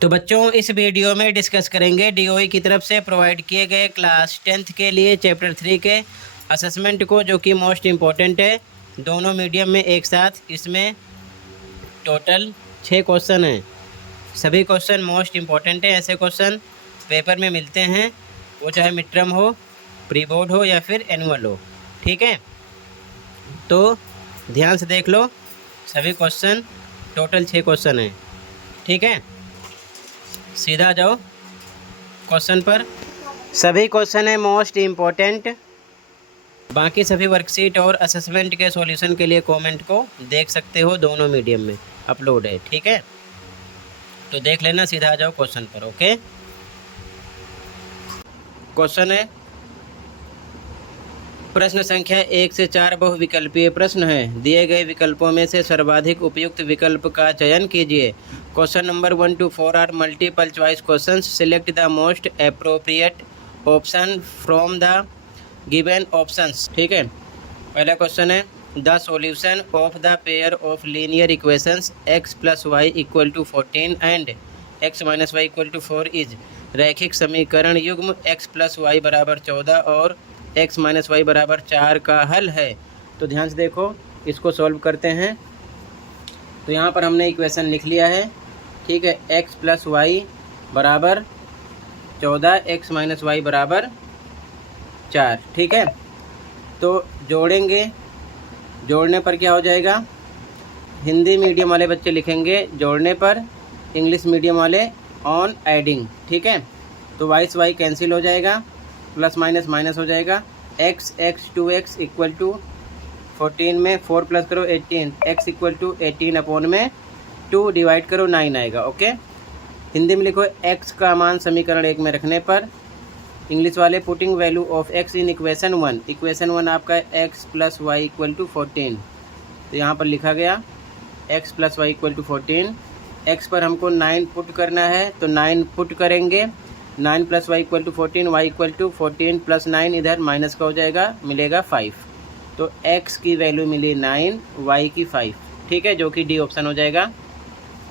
तो बच्चों इस वीडियो में डिस्कस करेंगे डीओई की तरफ से प्रोवाइड किए गए क्लास 10th के लिए चैप्टर 3 के असेसमेंट को, जो कि मोस्ट इम्पॉर्टेंट है दोनों मीडियम में एक साथ। इसमें टोटल 6 क्वेश्चन हैं। सभी क्वेश्चन मोस्ट इम्पॉर्टेंट हैं। ऐसे क्वेश्चन पेपर में मिलते हैं, वो चाहे मिड टर्म हो, प्री बोर्ड हो या फिर एनुअल हो। ठीक है, तो ध्यान से देख लो। सभी क्वेश्चन टोटल 6 क्वेश्चन हैं। ठीक है, सीधा जाओ क्वेश्चन पर। सभी क्वेश्चन है मोस्ट इम्पोर्टेंट। बाकी सभी वर्कशीट और असेसमेंट के सॉल्यूशन के लिए कमेंट को देख सकते हो, दोनों मीडियम में अपलोड है। ठीक है, तो देख लेना। सीधा आ जाओ क्वेश्चन पर। ओके, क्वेश्चन है प्रश्न संख्या 1 से 4 बहुविकल्पीय प्रश्न है। दिए गए विकल्पों में से सर्वाधिक उपयुक्त विकल्प का चयन कीजिए। Question number 1 to 4 are multiple choice questions. Select the most appropriate option from the given options. ठीक है, पहला क्वेश्चन है the solution of the pair of linear equations x + y = 14 and x - y = 4 is. रैखिक समीकरण युग्म x + y = 14 और x - y = 4 का हल है। तो ध्यान से देखो, इसको सॉल्व करते हैं। तो यहाँ पर हमने इक्वेशन लिख लिया है। ठीक है, x + y = 14, x - y = 4। ठीक है, तो जोड़ेंगे। जोड़ने पर क्या हो जाएगा? हिंदी मीडियम वाले बच्चे लिखेंगे जोड़ने पर, इंग्लिश मीडियम वाले ऑन एडिंग। ठीक है, तो y से y कैंसिल हो जाएगा, प्लस माइनस माइनस हो जाएगा। x 2x = 14 में 4 प्लस करो 18, x = 18 में 2 डिवाइड करो 9 आएगा। ओके, हिंदी में लिखो x का मान समीकरण 1 में रखने पर। इंग्लिश वाले putting value of x in equation 1। Equation 1 आपका x + y = 14। तो यहाँ पर लिखा गया x + y = 14। x पर हमको 9 पुट करना है, तो 9 पुट करेंगे। 9 + y = 14, y = 14 + 9 इधर माइनस का हो जाएगा, मिलेगा 5। तो x की वैल्यू मिली 9, y की 5। ठीक है, जो कि डी ऑप्शन हो जाएगा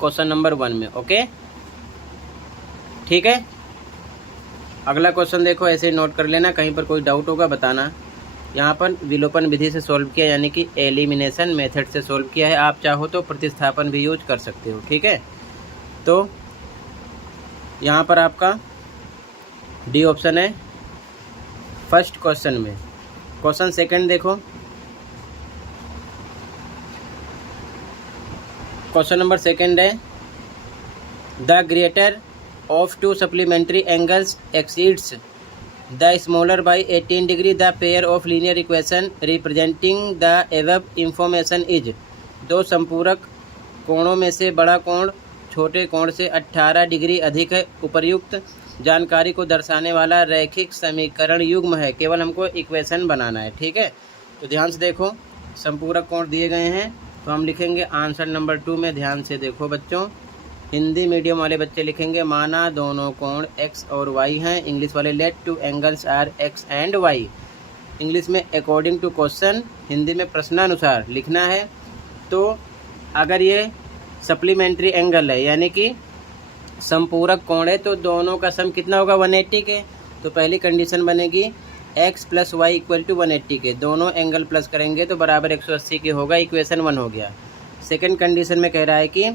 क्वेश्चन नंबर 1 में। ओके, ठीक है। अगला क्वेश्चन देखो, ऐसे नोट कर लेना, कहीं पर कोई डाउट होगा बताना। यहाँ पर विलोपन विधि से सॉल्व किया, यानी कि एलिमिनेशन मेथड से सॉल्व किया है। आप चाहो तो प्रतिस्थापन भी यूज कर सकते हो। ठीक है, तो यहाँ पर आपका डी ऑप्शन है फर्स्ट क्वेश्चन में। क्वेश्चन सेकंड देखो, क्वेश्चन नंबर सेकंड है the greater of 2 supplementary angles exceeds the smaller by 18 degree. The pair of linear equation representing the above information is। दो संपूरक कोणों में से बड़ा कोण छोटे कोण से 18 डिग्री अधिक है। उपर्युक्त जानकारी को दर्शाने वाला रैखिक समीकरण युग्म है। केवल हमको इक्वेशन बनाना है। ठीक है, तो ध्यान से देखो, संपूरक कोण दिए गए हैं, तो हम लिखेंगे आंसर नंबर 2 में। ध्यान से देखो बच्चों, हिंदी मीडियम वाले बच्चे लिखेंगे माना दोनों कोण x और y हैं। इंग्लिश वाले let 2 angles are x and y। English में अकॉर्डिंग टू क्वेश्चन, हिंदी में प्रश्नानुसार लिखना है। तो अगर ये सप्लीमेंट्री एंगल है, यानी कि संपूरक कोण है, तो दोनों का सम कितना होगा? 180 के। तो पहली कंडीशन बनेगी x + y = 180 के। दोनों एंगल प्लस करेंगे तो बराबर 180 के होगा। इक्वेशन 1 हो गया। सेकेंड कंडीशन में कह रहा है कि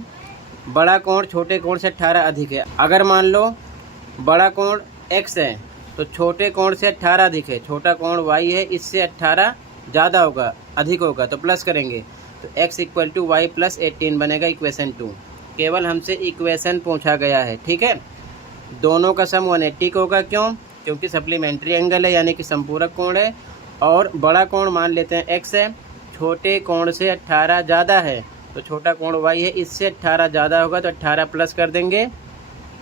बड़ा कोण छोटे कोण से 18 अधिक है। अगर मान लो बड़ा कोण x है तो छोटे कोण से 18 अधिक है। छोटा कोण y है, इससे 18 ज़्यादा होगा, अधिक होगा, तो प्लस करेंगे तो x = y + 18 बनेगा इक्वेशन 2। केवल हमसे इक्वेशन पूछा गया है। ठीक है, दोनों का सम 180 का होगा। क्यों? क्योंकि सप्लीमेंट्री एंगल है, यानी कि संपूरक कोण है। और बड़ा कोण मान लेते हैं x है, छोटे कोण से 18 ज़्यादा है, तो छोटा कोण y है, इससे 18 ज़्यादा होगा, तो 18 प्लस कर देंगे,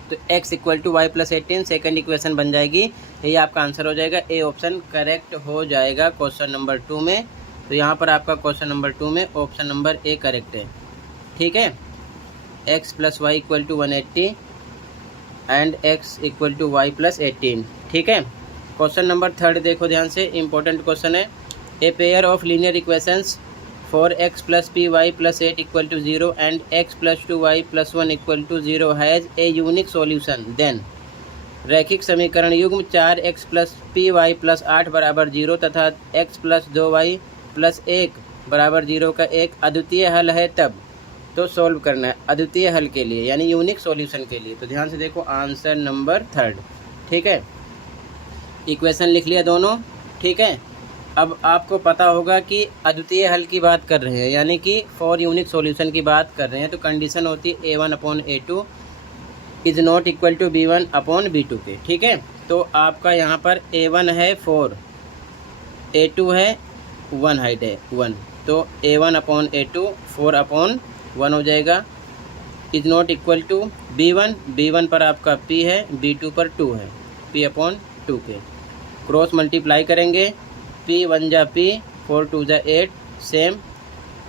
तो x = y + 18 सेकंड इक्वेशन बन जाएगी। यही आपका आंसर हो जाएगा। ए ऑप्शन करेक्ट हो जाएगा क्वेश्चन नंबर 2 में। तो यहाँ पर आपका क्वेश्चन नंबर 2 में ऑप्शन नंबर ए करेक्ट है। ठीक है, x + y = 180 and x = y + 18। ठीक है, क्वेश्चन नंबर 3 देखो ध्यान से, इंपॉर्टेंट क्वेश्चन है। A pair of linear equations 4x plus py plus 8 equal to 0 and x plus 2y plus 1 equal to 0 has a unique solution, then रैखिक समीकरण युग्म 4x plus P Y plus 8 बराबर 0 तथा x plus 2y plus 1 बराबर 0 का एक अद्वितीय हल है, तब तो सॉल्व करना है अद्वितीय हल के लिए यानी यूनिक सॉल्यूशन के लिए। तो ध्यान से देखो आंसर नंबर 3, ठीक है। इक्वेशन लिख लिया दोनों, ठीक है। अब आपको पता होगा कि अद्वितीय हल की बात कर रहे हैं यानी कि फॉर यूनिक सॉल्यूशन की बात कर रहे हैं, तो कंडीशन होती है A1/A2 is not equal to B1/B2 के, ठीक है। तो आपका यहाँ पर A1 है 4, A2 है 1 हाइट है 1, तो A1/A2 4/1 हो जाएगा। Is not equal to B1 पर आपका P है, B2 पर 2 है, P/2 के। क्रॉस मल्टीप्लाई करेंगे, P1 जा P 4 2 जा 8, सेम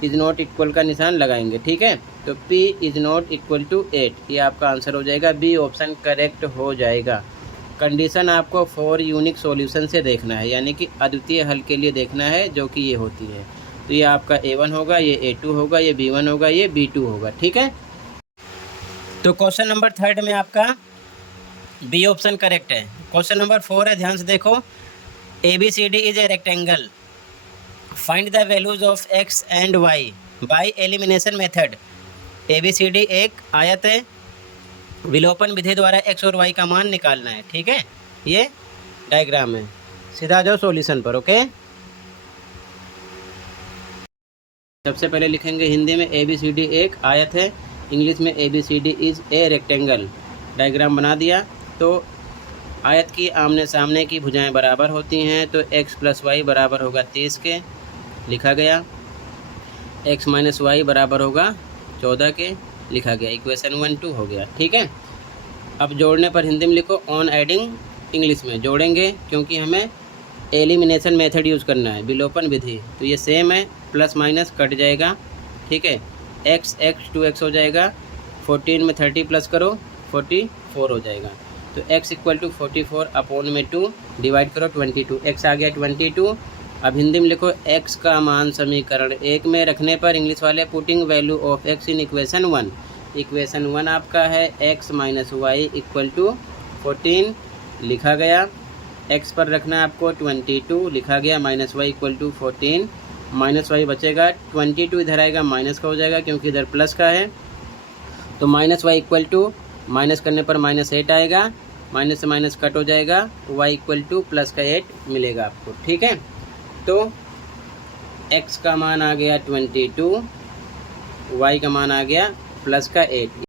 इज़ नॉट इक्वल का निशान लगाएंगे, ठीक है। तो P is not equal to 8, ये आपका आंसर हो जाएगा, बी ऑप्शन करेक्ट हो जाएगा। कंडीशन आपको फॉर यूनिक सॉल्यूशन से देखना है यानी कि अद्वितीय हल के लिए देखना है, जो कि ये होती है। तो ये आपका A1 होगा, ये A2 होगा, ये B1 होगा, ये B2 होगा, ठीक है। तो क्वेश्चन नंबर 3 में आपका बी ऑप्शन करेक्ट है। क्वेश्चन नंबर 4 है, ध्यान से देखो। ABCD is a rectangle, find the values of x and y by elimination method. ABCD एक आयत है, विलोपन विधि द्वारा x और y का मान निकालना है, ठीक है। ये डायग्राम है, सीधा जाओ सॉल्यूशन पर, ओके। सबसे पहले लिखेंगे हिंदी में ABCD एक आयत है, इंग्लिश में ABCD is a rectangle. Diagram बना दिया। तो आयत की आमने सामने की भुजाएं बराबर होती हैं, तो x प्लस वाई बराबर होगा 30 के, लिखा गया। x माइनस वाई बराबर होगा 14 के, लिखा गया। इक्वेशन 1 2 हो गया, ठीक है। अब जोड़ने पर हिंदी में लिखो, ऑन एडिंग इंग्लिश में जोड़ेंगे क्योंकि हमें एलिमिनेशन मेथड यूज़ करना है, विलोपन विधि। तो ये सेम है, प्लस माइनस कट जाएगा, ठीक है। x 2x हो जाएगा, 14 में 30 प्लस करो 44 हो जाएगा। तो x इक्वल टू 44/2 डिवाइड करो 22, x आ गया 22। अब हिंदी में लिखो x का मान समीकरण 1 में रखने पर इंग्लिश वाले putting value of x in equation 1। Equation 1 आपका है x minus y equal to 14, लिखा गया। x पर रखना है आपको 22, लिखा गया। Minus y equal to 14, minus y बचेगा 22, इधर आएगा माइनस का हो जाएगा क्योंकि इधर प्लस का है। तो minus y equal to, minus करने पर -8 आएगा, माइनस से माइनस कट हो जाएगा, y इक्वल टू प्लस का 8 मिलेगा आपको, ठीक है। तो x का मान आ गया 22, y का मान आ गया प्लस का 8।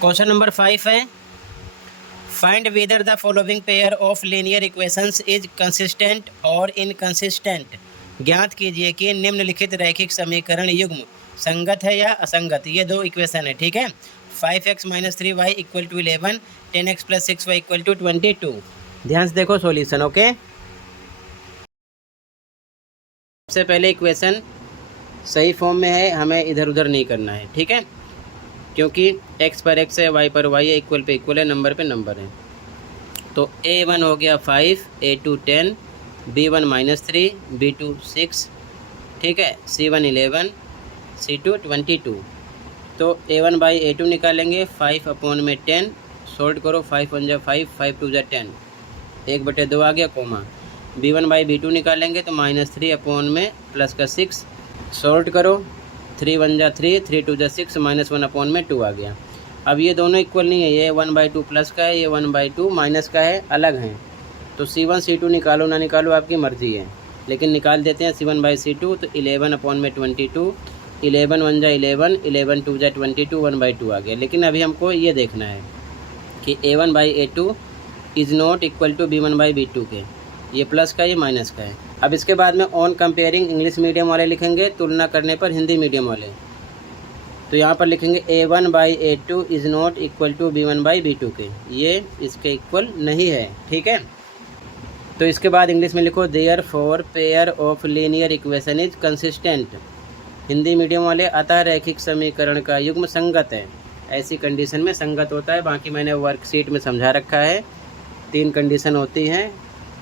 क्वेश्चन नंबर 5 है, find whether the following pair of linear equations is consistent और इनकंसिस्टेंट। ज्ञात कीजिए कि निम्नलिखित रैखिक समीकरण युग्म संगत है या असंगत। ये दो इक्वेशन है, ठीक है। 5x minus 3y equal to 11, 10x plus 6y equal to 22। ध्यान से देखो सॉल्यूशन, ओके। सबसे पहले इक्वेशन सही फॉर्म में है, हमें इधर उधर नहीं करना है, ठीक है, क्योंकि x पर x है, y पर y है, इक्वल पे इक्वल है, नंबर पे नंबर है। तो A1 हो गया 5, A2 10, B1 -3, B2 6, ठीक है। C1 11, C2 22। तो A1 बाई A2 निकालेंगे, 5/10, सोल्ट करो, 5 1 जा 5, 5 2 जा 10, 1/2 आ गया, कोमा। B1 बाई B2 निकालेंगे तो -3 में प्लस का 6, सोल्ट करो, 3 1 जा 3, 3 2 जा 6, -1/2 आ गया। अब ये दोनों इक्वल नहीं है, ये 1/2 प्लस का है, ये 1/2 माइनस का है, अलग हैं। तो C1 C2 निकालो ना निकालो आपकी मर्ज़ी है, लेकिन निकाल देते हैं C1 बाई C2। तो 11/22, 11 1 जा 11, 11 2 जा 22, 1/2 आ गया। लेकिन अभी हमको ये देखना है कि A1 by A2 is not equal to B1 by B2 के, ये प्लस का ये माइनस का है। अब इसके बाद में ऑन कंपेयरिंग इंग्लिश मीडियम वाले लिखेंगे, तुलना करने पर हिंदी मीडियम वाले। तो यहाँ पर लिखेंगे A1 by A2 is not equal to B1 by B2 के, ये इसके इक्वल नहीं है, ठीक है। तो इसके बाद इंग्लिश में लिखो, therefore pair of linear equation is consistent. Hindi medium वाले, अतः रैखिक समीकरण का युग्म संगत है। ऐसी कंडीशन में संगत होता है, बाकी मैंने वर्कशीट में समझा रखा है। 3 कंडीशन होती हैं,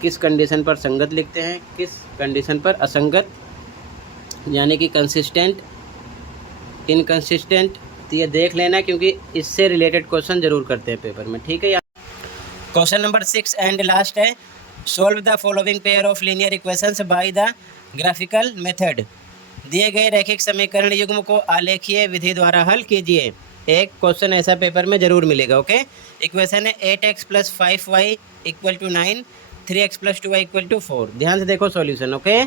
किस कंडीशन पर संगत लिखते हैं, किस कंडीशन पर असंगत यानी कि कंसिस्टेंट, इनकंसिस्टेंट, तो ये देख लेना क्योंकि इससे रिलेटेड क्वेश्चन जरूर करते हैं पेपर में, ठीक है। क्वेश्चन नंबर 6 एंड लास्ट है, solve the following pair of linear equations by the graphical method. दिए गए रैखिक समीकरण युग्म को आलेखीय विधि द्वारा हल कीजिए। एक क्वेश्चन ऐसा पेपर में जरूर मिलेगा, ओके। इक्वेशन है 8x + 5y = 9, 3x + 2y = 4। ध्यान से देखो सॉल्यूशन, ओके।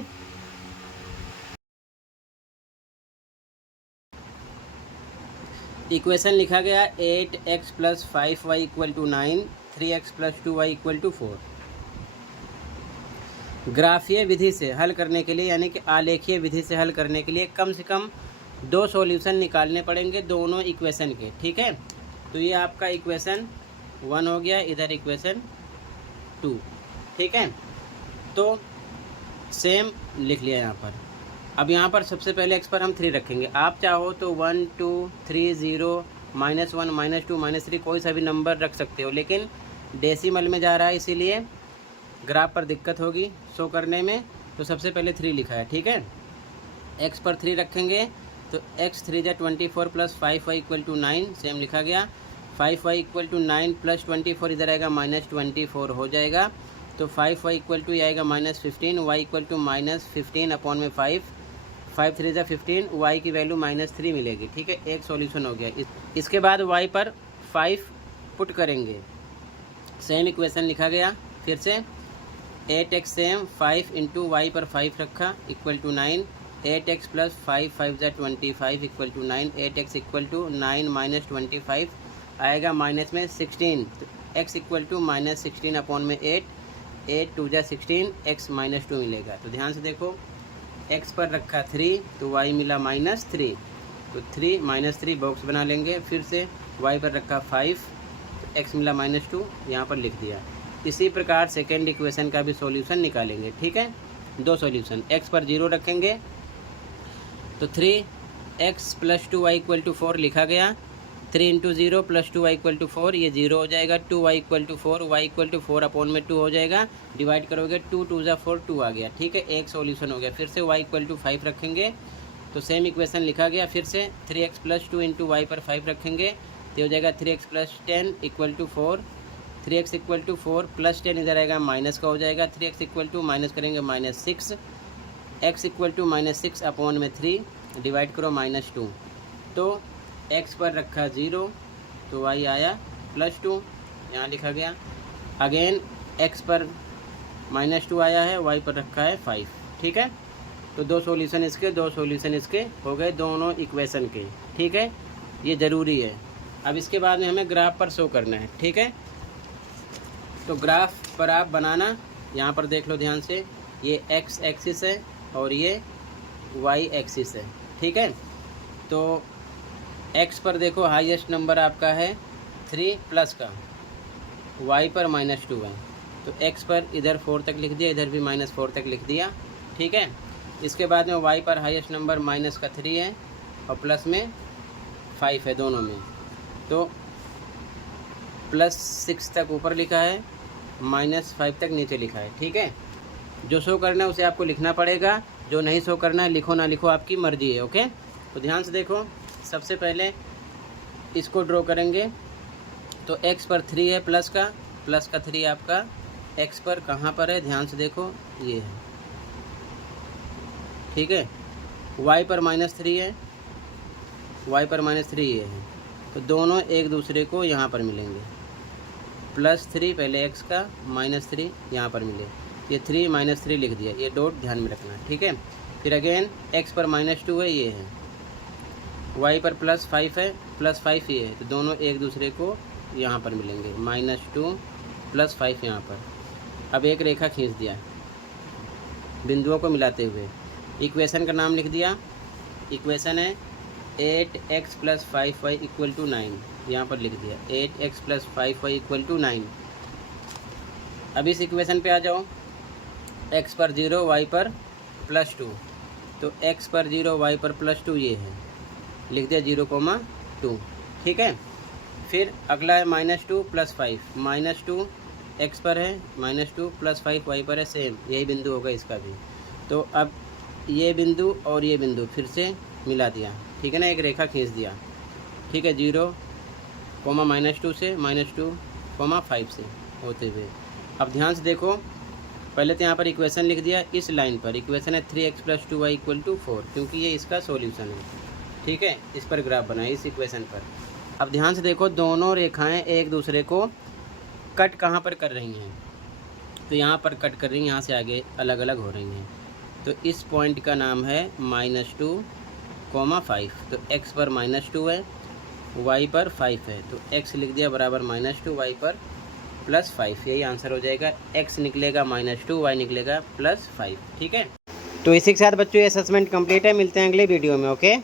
इक्वेशन लिखा गया 8x + 5y = 9, 3x + 2y = 4। ग्राफीय विधि से हल करने के लिए यानी कि आलेखीय विधि से हल करने के लिए कम से कम 2 सॉल्यूशन निकालने पड़ेंगे दोनों इक्वेशन के, ठीक है। तो ये आपका इक्वेशन 1 हो गया, इधर इक्वेशन 2, ठीक है। तो सेम लिख लिया यहाँ पर। अब यहाँ पर सबसे पहले x पर हम 3 रखेंगे। आप चाहो तो 1 2 3 0 -1 -2 -3 कोई सा भी नंबर रख सकते हो, लेकिन डेसिमल में जा रहा है इसीलिए ग्राफ पर दिक्कत होगी शो करने में, तो सबसे पहले 3 लिखा है, ठीक है। x पर 3 रखेंगे तो x 3 × 24 + 5y = 9, सेम लिखा गया। 5y = 9 + 24 इधर आएगा -24 हो जाएगा, तो 5y = ये आएगा -15, y = -15/5, 5 3 × 15, y की वैल्यू -3 मिलेगी, ठीक है। एक सॉल्यूशन हो गया। इसके बाद y पर 5 पुट करेंगे, सेम इक्वेशन लिखा गया। फिर से 8x सेम 5 × y पर 5 रखा = 9, 8x + 5 5 × 25 = 9, 8x = 9 - 25 आएगा माइनस में 16, तो x = -16/8, 8 2 × 16, x -2 मिलेगा। तो ध्यान से देखो, x पर रखा 3 तो y मिला -3, तो 3 -3 बॉक्स बना लेंगे। फिर से y पर रखा 5 तो x मिला -2, यहाँ पर लिख दिया। इसी प्रकार सेकेंड इक्वेशन का भी सॉल्यूशन निकालेंगे, ठीक है। 2 सॉल्यूशन, x पर 0 रखेंगे तो 3x + 2y = 4 लिखा गया। 3 × 0 + 2y = 4, ये 0 हो जाएगा। 2y = 4, y = 4/2 हो जाएगा। डिवाइड करोगे 2 2 × 4 2 आ गया, ठीक है। एक सॉल्यूशन हो गया। फिर से y = 5 रखेंगे तो सेम इक्वेशन लिखा गया। फिर से 3x + 2 × y पर 5 रखेंगे तो हो जाएगा 3x + 10 = 4, 3x = 4 + 10 इधर आएगा माइनस का हो जाएगा। 3x = माइनस करेंगे -6, x = -6/3, डिवाइड करो -2, तो x पर रखा 0 तो y आया +2, यहाँ लिखा गया। अगेन x पर -2 आया है, y पर रखा है 5, ठीक है। तो 2 सॉल्यूशन इसके, 2 सॉल्यूशन इसके हो गए दोनों इक्वेशन के, ठीक है। ये ज़रूरी है। अब इसके बाद में हमें ग्राफ पर शो करना है, ठीक है। तो ग्राफ पर आप बनाना, यहाँ पर देख लो ध्यान से, ये x एक्सिस है और ये y एक्सिस है, ठीक है। तो x पर देखो हाईएस्ट नंबर आपका है 3 प्लस का, y पर -2 है, तो x पर इधर 4 तक लिख दिया, इधर भी -4 तक लिख दिया, ठीक है। इसके बाद में y पर हाईएस्ट नंबर -3 है और प्लस में 5 है दोनों में, तो +6 तक ऊपर लिखा है, -5 तक नीचे लिखा है, ठीक है। जो शो करना है उसे आपको लिखना पड़ेगा, जो नहीं शो करना है लिखो ना लिखो आपकी मर्जी है, ओके। तो ध्यान से देखो, सबसे पहले इसको ड्रॉ करेंगे तो x पर 3 है प्लस का 3 आपका x पर कहाँ पर है, ध्यान से देखो, ये है, ठीक है। y पर -3 है, y पर -3 ये है, तो दोनों एक दूसरे को यहाँ पर मिलेंगे। +3 पहले x का, -3 यहाँ पर मिले, ये 3 -3 लिख दिया, ये डॉट ध्यान में रखना, ठीक है। फिर अगेन x पर -2 है, ये है, y पर +5 है, +5 ये है, तो दोनों एक दूसरे को यहाँ पर मिलेंगे, -2 +5 यहाँ पर। अब एक रेखा खींच दिया बिंदुओं को मिलाते हुए, इक्वेशन का नाम लिख दिया। इक्वेशन है 8x + 5y = 9, यहाँ पर लिख दिया 8x + 5y = 9। अब इस इक्वेशन पे आ जाओ, x पर 0 y पर +2, तो x पर 0 y पर +2 ये है, लिख दिया 0,2, ठीक है। फिर अगला है -2 + 5, -2 x पर है, -2 + 5 y पर है, सेम यही बिंदु होगा इसका भी। तो अब ये बिंदु और ये बिंदु फिर से मिला दिया, ठीक है ना, एक रेखा खींच दिया, ठीक है, 0, -2 से -2, 5 से होते हुए। अब ध्यान से देखो, पहले तो यहाँ पर इक्वेशन लिख दिया, इस लाइन पर इक्वेशन है 3x + 2y = 4, क्योंकि ये इसका सॉल्यूशन है, ठीक है। इस पर ग्राफ बनाए इस इक्वेशन पर। अब ध्यान से देखो, दोनों रेखाएं एक दूसरे को कट कहाँ पर कर रही हैं, तो यहाँ पर कट कर रही हैं, यहाँ से आगे अलग अलग हो रही हैं। तो इस पॉइंट का नाम है -2, 5। तो x पर -2 है, y पर 5 है, तो x लिख दिया बराबर -2, y पर +5। यही आंसर हो जाएगा, x निकलेगा -2, y निकलेगा +5, ठीक है। तो इसी के साथ बच्चों ये असेसमेंट कंप्लीट है। मिलते हैं अगले वीडियो में, ओके।